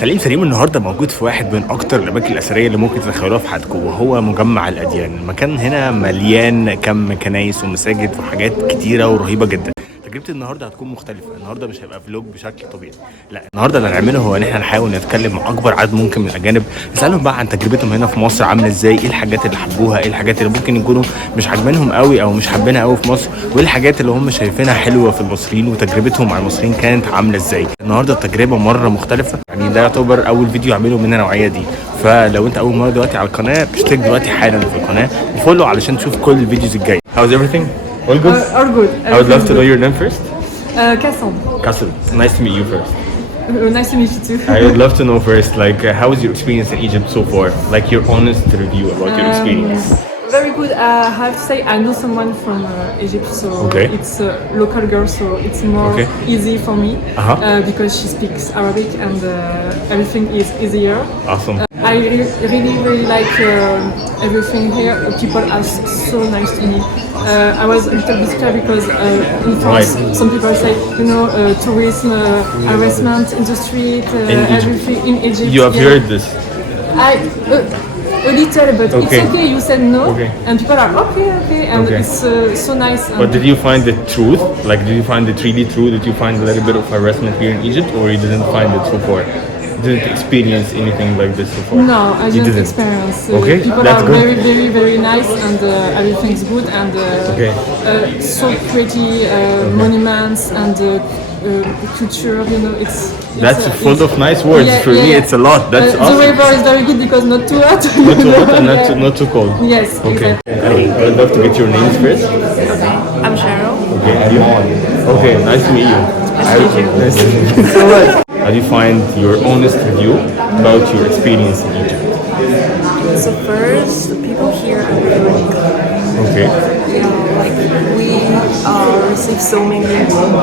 سليم النهارده موجود في واحد من اكتر الاماكن الاثريه اللي ممكن تتخيلوها في حياتكم، وهو مجمع الاديان. المكان هنا مليان كم كنايس ومساجد وحاجات كتيره ورهيبه جدا. تجربتي النهارده هتكون مختلفه. النهارده مش هيبقى فلوج بشكل طبيعي، لا النهارده اللي هنعمله هو ان احنا نحاول نتكلم مع اكبر عدد ممكن من الاجانب، نسالهم بقى عن تجربتهم هنا في مصر عامله ازاي، ايه الحاجات اللي حبوها، ايه الحاجات اللي ممكن يكونوا مش عاجبينهم قوي او مش حابينها قوي في مصر، وايه الحاجات اللي هم شايفينها حلوه في المصريين وتجربتهم مع المصريين كانت عامله ازاي. النهارده التجربه مره مختلفه، يعني ده يعتبر اول فيديو اعمله من النوعيه دي. فلو انت اول مره دلوقتي على القناه اشترك دلوقتي حالا في القناه وفولو علشان تشوف كل الفيديوز الجايه. How's everything? All good? All good. I would love to know your name first. Cassandra. Cassandra, nice to meet you first. Nice to meet you too. I would love to know first, like, how was your experience in Egypt so far? Like, your honest review about your experience. Very good. I have to say I know someone from Egypt, so it's a local girl, so it's more easy for me because she speaks Arabic and everything is easier. Awesome. I really like everything here. People are so nice to me. I was a little bit scared because in France, some people say, tourism, harassment in the street, everything in Egypt. You have heard this? A little, but it's okay. You said no, and people are okay, and it's so nice. But did you find the truth? Like, did you find it really true? Did you find a little bit of harassment here in Egypt, or you didn't find it so far? Didn't experience anything like this so far? No, I didn't experience. People are very nice, and everything's good, and so pretty monuments and culture. That's full of nice words. For me, it's a lot. That's awesome. The weather is very good because not too hot. Not too hot and not too cold. Yes. Okay. I'd love to get your names first. I'm Cheryl. Okay. Okay. Nice to meet you. Nice to meet you. So much. How do you find your honest review about your experience in Egypt? So first, the people here are really kind. Okay. Like we receive so many warm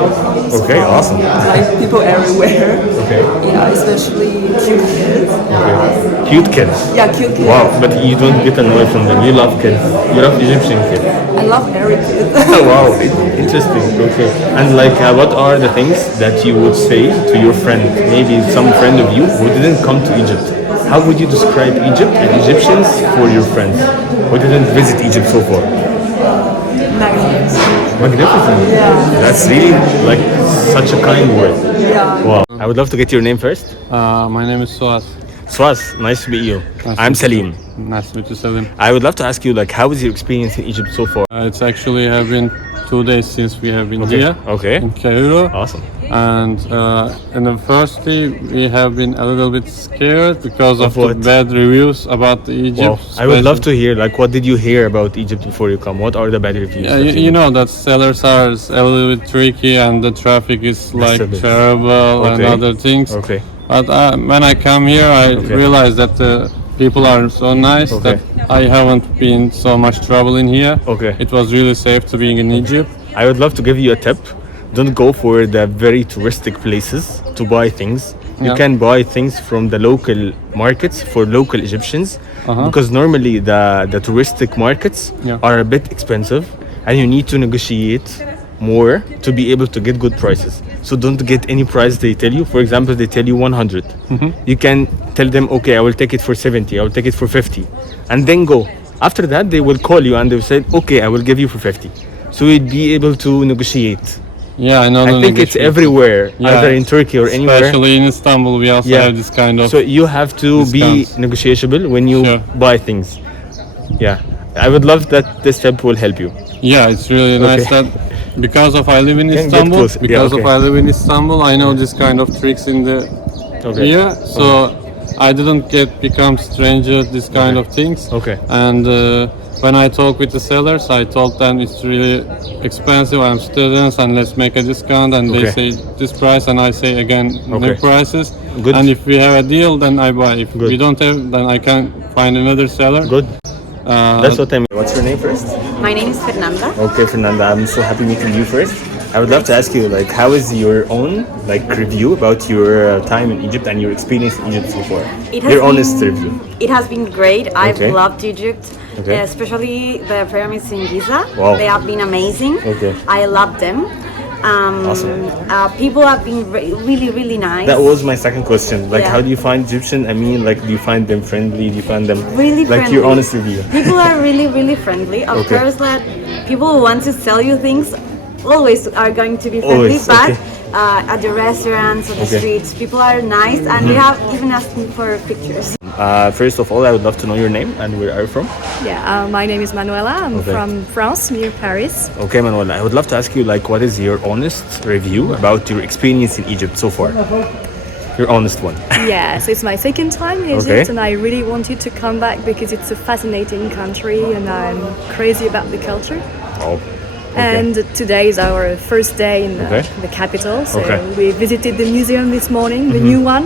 Okay, awesome. Like people everywhere. Okay. Yeah, especially cute kids. Okay. Cute kids. Yeah, cute kids. Wow, but you don't get annoyed from them. You love kids. You love Egyptian kids. I love every kid. Wow, interesting. Okay. And like, what are the things that you would say to your friend, maybe some friend of you who didn't come to Egypt? How would you describe Egypt and Egyptians for your friends who didn't visit Egypt so far? Magnificent. Magnificent. Yeah. That's really like such a kind word. Yeah. Wow. I would love to get your name first. My name is Suaz. Swaz, nice to meet you. I'm Salim. Nice to meet you, Salim. I would love to ask you, like, how was your experience in Egypt so far? It's actually have been 2 days since we have been here in Cairo. Awesome. And in the first day we have been a little bit scared because of the bad reviews about Egypt. Wow. I would love to hear, like, what did you hear about Egypt before you come? What are the bad reviews? You know that sellers are a little bit tricky and the traffic is like terrible and other things. Okay. But when I come here, I realize that the people are so nice that I haven't been so much trouble in here. Okay. It was really safe to being in Egypt. I would love to give you a tip. Don't go for the very touristic places to buy things. You can buy things from the local markets for local Egyptians because normally the touristic markets are a bit expensive and you need to negotiate more to be able to get good prices. So don't get any price they tell you. For example, they tell you 100. You can tell them, okay, I will take it for 70, I will take it for 50, and then go. After that, they will call you and they will say, okay, I will give you for 50. So you'd be able to negotiate. Yeah, I know. I think it's everywhere, either in Turkey or anywhere. Especially in Istanbul, we also have this kind of. So you have to be negotiable when you buy things. Yeah, I would love that this step will help you. Yeah, it's really nice that because of I live in Istanbul. Because of I live in Istanbul, I know this kind of tricks in the here. So I didn't become stranger this kind of things. Okay. And when I talk with the sellers, I told them it's really expensive. I'm students, and let's make a discount. And they say this price, and I say again new prices. Good. And if we have a deal, then I buy. If we don't have, then I can find another seller. Good. That's what I mean. What's your name first? My name is Fernanda. Okay, Fernanda. I'm so happy meeting you first. I would love to ask you, like, how is your own, like, review about your time in Egypt and your experience in Egypt so far? Your honest review. It has been great. I've loved Egypt, especially the pyramids in Giza. Wow. They have been amazing. Okay. I love them. Awesome. People have been really, really nice. That was my second question. Like, Yeah. how do you find Egyptian? I mean, like, do you find them friendly? Do you find them Really like friendly. your honest review? People are really, really friendly. Of Okay. course, that people who want to sell you things always are going to be friendly, Always, but okay. At the restaurants or the Okay. streets, people are nice, and they have even asked me for pictures. First of all, I would love to know your name and where are you from? Yeah, my name is Manuela. I'm Okay. from France, near Paris. Okay, Manuela, I would love to ask you, like, what is your honest review about your experience in Egypt so far? Your honest one. Yeah, so it's my second time in Okay. Egypt, and I really wanted to come back because it's a fascinating country, and I'm crazy about the culture. Oh. And today is our first day in Okay. the capital, so Okay. we visited the museum this morning, the new one.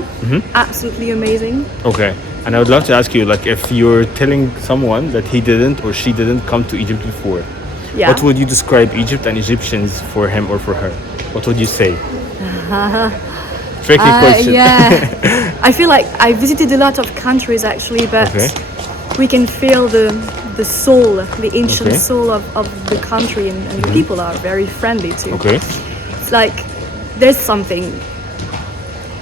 Absolutely amazing. Okay. And I would love to ask you, like, if you're telling someone that he didn't or she didn't come to Egypt before, Yeah. what would you describe Egypt and Egyptians for him or for her? What would you say? Tricky question. Yeah, I feel like I visited a lot of countries actually, but Okay. we can feel the soul, the ancient Okay. soul of the country, and the people are very friendly too. Okay. It's like there's something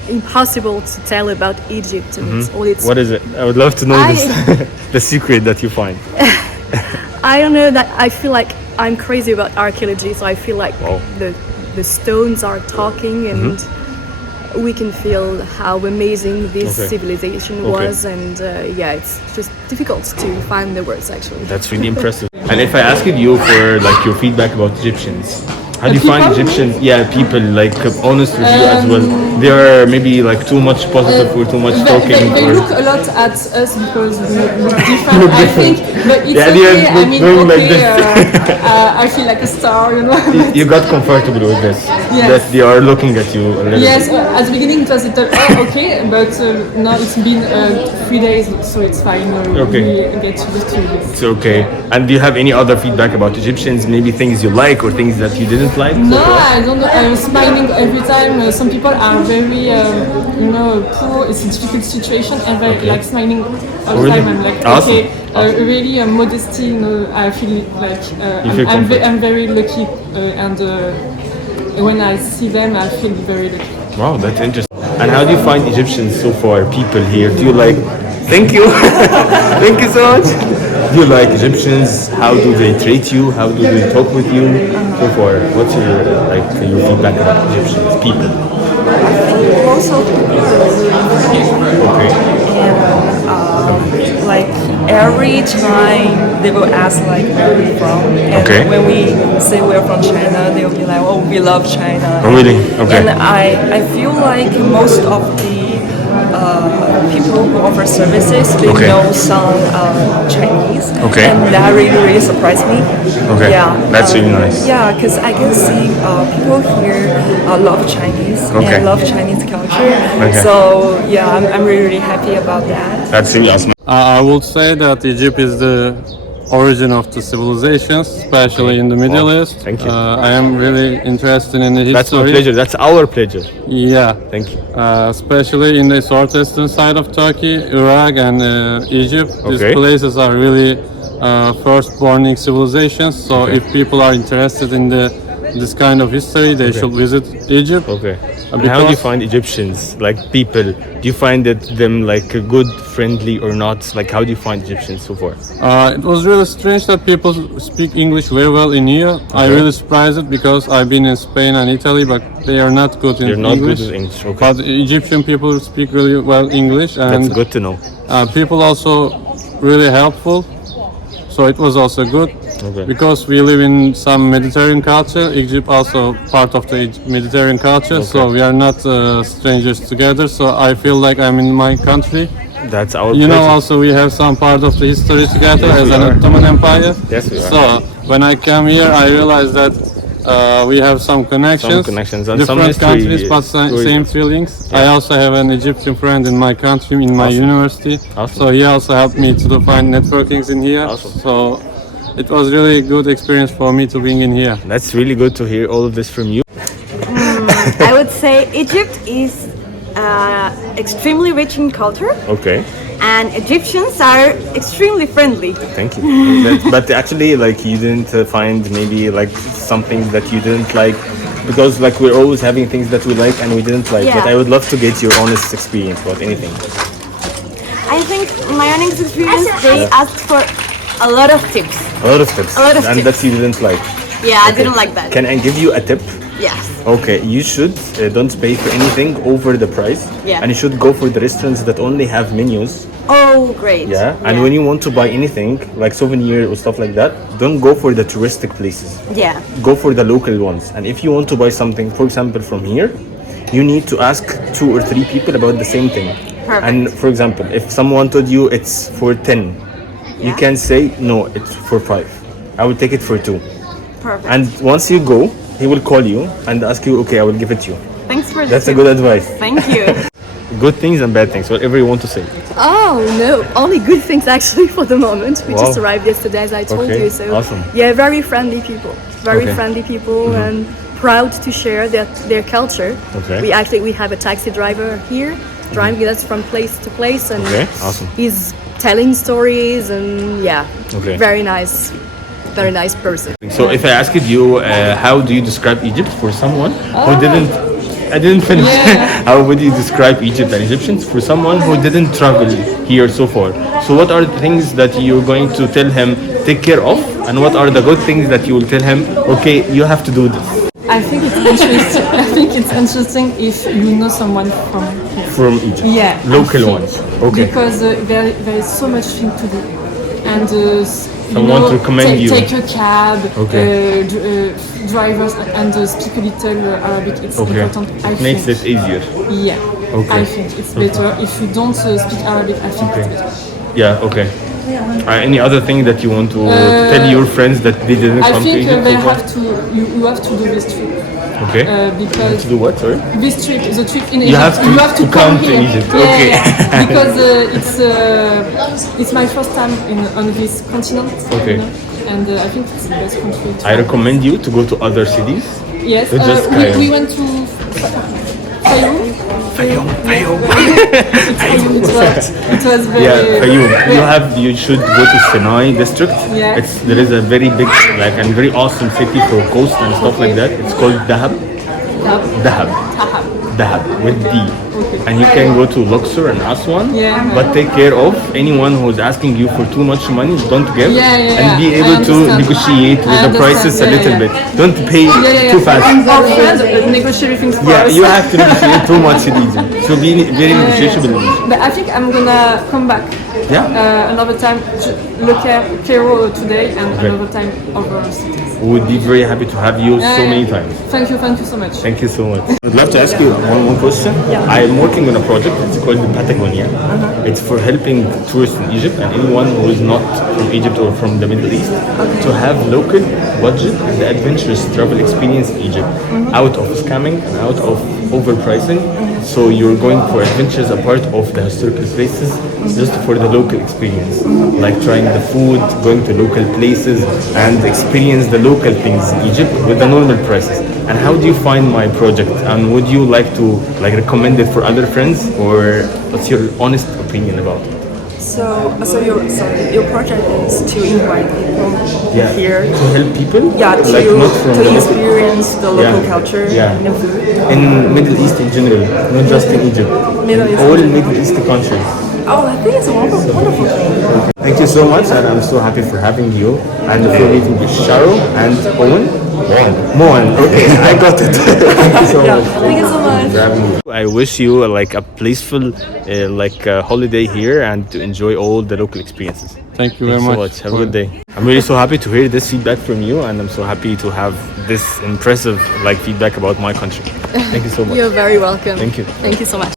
impossible to tell about Egypt, and it's all its. What is it? I would love to know I- this, the secret that you find. I don't know, that I feel like I'm crazy about archaeology, so I feel like Wow. the stones are talking, and we can feel how amazing this Okay. civilization Okay. was, and yeah, it's just difficult to find the words actually. That's really impressive. And if I asked you for, like, your feedback about Egyptians, how do you find People? Egyptians? Yeah, people, like, honest review as well. They are maybe like too much positive or too much talking. They or... look a lot at us because we look different, I think, but it's Yeah, they are okay. I mean, going like okay, this. I feel like a star, you know. You got comfortable with this, Yes. that they are looking at you a little Yes, bit. at the beginning it was a little, oh, okay, but now it's been 3 days, so it's fine. Okay. We get used to this. It's okay. And do you have any other feedback about Egyptians? Maybe things you like or things that you didn't like? so No, far? I don't know. I'm smiling every time. Some people are very, poor. It's a difficult situation, and they like smiling all the Really? time. I'm like, Awesome. okay, really modesty. I feel like feel comfortable. I'm very lucky, and when I see them, I feel very lucky. Wow, that's interesting. And how do you find Egyptians so far? People here? Do you like? Thank you, thank you so much. Do you like Egyptians? How do they treat you? How do they talk with you? So far, what's your your feedback about Egyptians people? Most of people are really Okay. and like every time they will ask like where we from, and Okay. when we say we're from China, they'll be like, oh, we love China. Oh, really? Okay. And I feel like most of the people who offer services, they Okay. know some Chinese, Okay. and that really surprised me. Okay. Yeah, That's really nice. Yeah, because I can see people here love Chinese Okay. and love Chinese culture. Okay. So yeah, I'm really happy about that. That's really awesome. I would say that Egypt is the origin of the civilizations, especially in the Middle Wow. East. Thank you. I am really interested in the history. That's my pleasure. That's our pleasure. Yeah. Thank you. Especially in the southeastern side of Turkey, Iraq, and Egypt. Okay. These places are really first-born civilizations. So Okay. if people are interested in this kind of history, they should visit Egypt. Okay. And how do you Because- find Egyptians, like people? Do you find that them like good, friendly or not? Like how do you find Egyptians so far? It was really strange that people speak English very well in here. I really surprised it because I've been in Spain and Italy, but they are not good in They're not English. good with English. Okay. But Egyptian people speak really well English, and That's good to know. people also really helpful. So it was also good. Okay. Because we live in some Mediterranean culture, Egypt also part of the Mediterranean culture, so we are not strangers together. So I feel like I'm in my country. That's our You know, pleasure. also we have some part of the history together Yes, as we an are. Ottoman Empire. Yes, we are. So when I came here, I realized that we have some connections. Some connections and some different history, countries, but stories. same feelings. I also have an Egyptian friend in my country, in my Awesome. university. Awesome. So he also helped me to find networkings in here. Awesome. So it was really a good experience for me to being in here. That's really good to hear all of this from you. I would say Egypt is extremely rich in culture, Okay. and Egyptians are extremely friendly. Thank you. But actually, like, you didn't find maybe like some things that you didn't like because like we're always having things that we like and we didn't like. Yeah. But I would love to get your honest experience about anything. I think my honest experience, they asked for a lot of tips. A lot of tips. A lot of and tips. that you didn't like. Yeah, I didn't like that. Can I give you a tip? Yes. Okay, you should don't pay for anything over the price. Yeah. And you should go for the restaurants that only have menus. Oh, great. Yeah. And when you want to buy anything like souvenir or stuff like that, don't go for the touristic places. Yeah. Go for the local ones. And if you want to buy something, for example, from here, you need to ask 2 or 3 people about the same thing. Perfect. And for example, if someone told you it's for 10, you can say no, it's for 5. I will take it for 2. Perfect. And once you go, he will call you and ask you, okay, I will give it to you. Thanks for That's the a good advice. Thank you. Good things and bad things, whatever you want to say. Oh no, only good things actually for the moment. We Wow. just arrived yesterday, as I told Okay, you. So awesome. yeah, very friendly people, very Okay. friendly people, and proud to share their culture. Okay. We have a taxi driver here, driving us from place to place, and Okay, awesome. he's telling stories, and yeah, Okay. very nice person. So if I asked you, how do you describe Egypt for someone who didn't, I didn't finish. How would you describe Egypt and Egyptians for someone who didn't travel here so far? So what are the things that you're going to tell him take care of, and what are the good things that you will tell him, okay, you have to do this? I think it's interesting. I think it's interesting if you know someone from here. From Egypt? Yeah, Local I think. ones? Okay. Because there is so much thing to do, and Someone to recommend you. Take a cab, Okay. drivers, and speak a little Arabic. It's Okay. important. I Makes think. it easier. Yeah. Okay. I think it's better if you don't speak Arabic. I think Okay. it's better. Yeah, okay. Any other thing that you want to tell your friends that they didn't I come to think Egypt they so far? have to. You have to do this trip. Okay. Because To do what, sorry? this trip, the trip in You Egypt, have to come to here. Egypt, Yeah, okay. yeah. Because it's my first time on this continent. Okay. You know? And I think it's the best country. To I recommend you to go to other cities. Yes, Not just Cairo. we went to Fayoum. Fayoum. It was very. Yeah, Fayoum. You should go to Sinai district. Yeah. There is a very big, like, and very awesome city for coast and stuff like that. It's called Dahab. Dahab. Dahab with D. And you can go to Luxor and Aswan. Yeah. But take care of anyone who's asking you for too much money. Don't give. And be I able to understand. negotiate with I the prices a understand. little Yeah, bit. Don't pay too fast. Our friend negotiate things for Yeah, us. you have to negotiate too much in Egypt. So be very negotiable in Egypt. But I think I'm gonna come back. Yeah. Another time, Cairo today, and Okay. another time other cities. We would be very happy to have you so many times. Thank you so much. Thank you so much. I'd love to ask you one more question. I'm working on a project. It's called Patagonia. It's for helping tourists in Egypt and anyone who is not from Egypt or from the Middle East to have local budget and adventurous travel experience in Egypt, out of scamming and out of overpricing. So you're going for adventures apart of the historical places, just for the local experience, like trying the food, going to local places, and experience the local things in Egypt with the normal prices. And how do you find my project? And would you like to recommend it for other friends, or what's your honest opinion about it? So your project is to invite people here. To help people? Yeah, not from to the- experience the local culture Yeah. and food. In Middle East in general, not just in Egypt. Middle East. All Middle East countries. Oh, I think it's a wonderful thing. Thank you so much, and I'm so happy for having you and for meeting with Sharo and Owen. Moan. Okay, I got it. Thank you so much. Thank you so much. For having me. I wish you a peaceful holiday here and to enjoy all the local experiences. Thank you very Thanks so much. much. Have a good day. I'm really so happy to hear this feedback from you, and I'm so happy to have this impressive feedback about my country. Thank you so much. You're very welcome. Thank you. Thank you so much.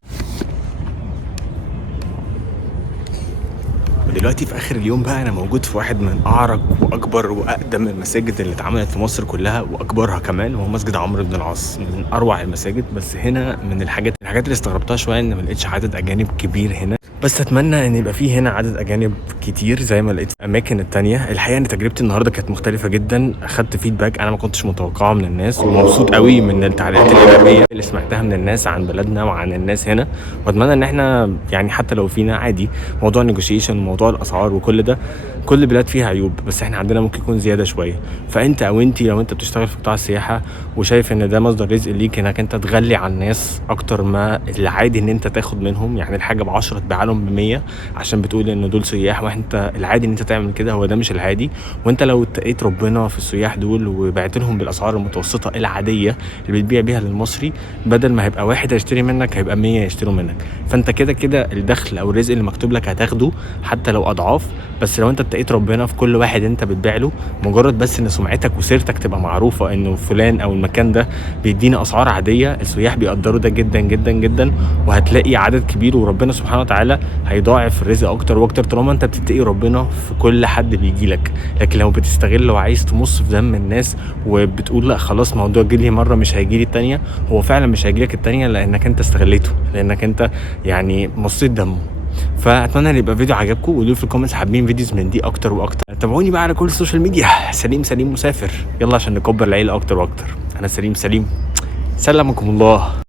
دلوقتي في اخر اليوم بقى انا موجود في واحد من اعرق واكبر واقدم المساجد اللي اتعملت في مصر كلها واكبرها كمان، وهو مسجد عمرو بن العاص، من اروع المساجد. بس هنا من الحاجات اللي استغربتها شويه ان ما لقيتش عدد اجانب كبير هنا. بس اتمنى ان يبقى فيه هنا عدد اجانب كتير زي ما لقيت في الاماكن التانية. الحقيقه ان تجربتي النهارده كانت مختلفه جدا، اخدت فيدباك انا ما كنتش متوقعه من الناس، ومبسوط قوي من التعليقات الايجابيه اللي سمعتها من الناس عن بلدنا وعن الناس هنا. واتمنى ان احنا يعني حتى لو فينا عادي موضوع النيجوشيشن وموضوع الاسعار وكل ده، كل بلاد فيها عيوب بس احنا عندنا ممكن يكون زياده شويه. فانت او انتي لو انت بتشتغل في قطاع السياحه وشايف ان ده مصدر رزق ليك انك انت تغلي على الناس اكتر ما العادي ان انت تاخد منهم، يعني الحاجه ب10 تبيعها لهم ب100 عشان بتقول ان دول سياح، وانت العادي ان انت تعمل كده، هو ده مش العادي. وانت لو اتقيت ربنا في السياح دول وبعت لهم بالاسعار المتوسطه العاديه اللي بتبيع بيها للمصري، بدل ما هيبقى واحد هيشتري منك هيبقى 100 يشتروا منك. فانت كده كده الدخل او الرزق اللي مكتوب لك هتاخده حتى لو اضعاف. بس لو انت اتقيت ربنا في كل واحد انت بتبيع له، مجرد بس ان سمعتك وسيرتك تبقى معروفه انه فلان او المكان ده بيدينا اسعار عاديه، السياح بيقدروا ده جدا جدا جدا، وهتلاقي عدد كبير وربنا سبحانه وتعالى هيضاعف الرزق اكتر واكتر طالما انت بتتقي ربنا في كل حد بيجي لك. لكن لو بتستغل وعايز تمص في دم الناس وبتقول لا خلاص موضوع جه لي مره مش هيجي لي الثانيه، هو فعلا مش هيجي لك الثانيه لانك انت استغليته، لانك انت يعني مصيت دمه. فاتمنى ان يبقى فيديو عجبكم، وقولوا في الكومنتس حابين فيديوز من دي اكتر واكتر. تابعوني بقى على كل السوشيال ميديا، سليم مسافر، يلا عشان نكبر العيله اكتر واكتر. انا سليم، سلامكم الله.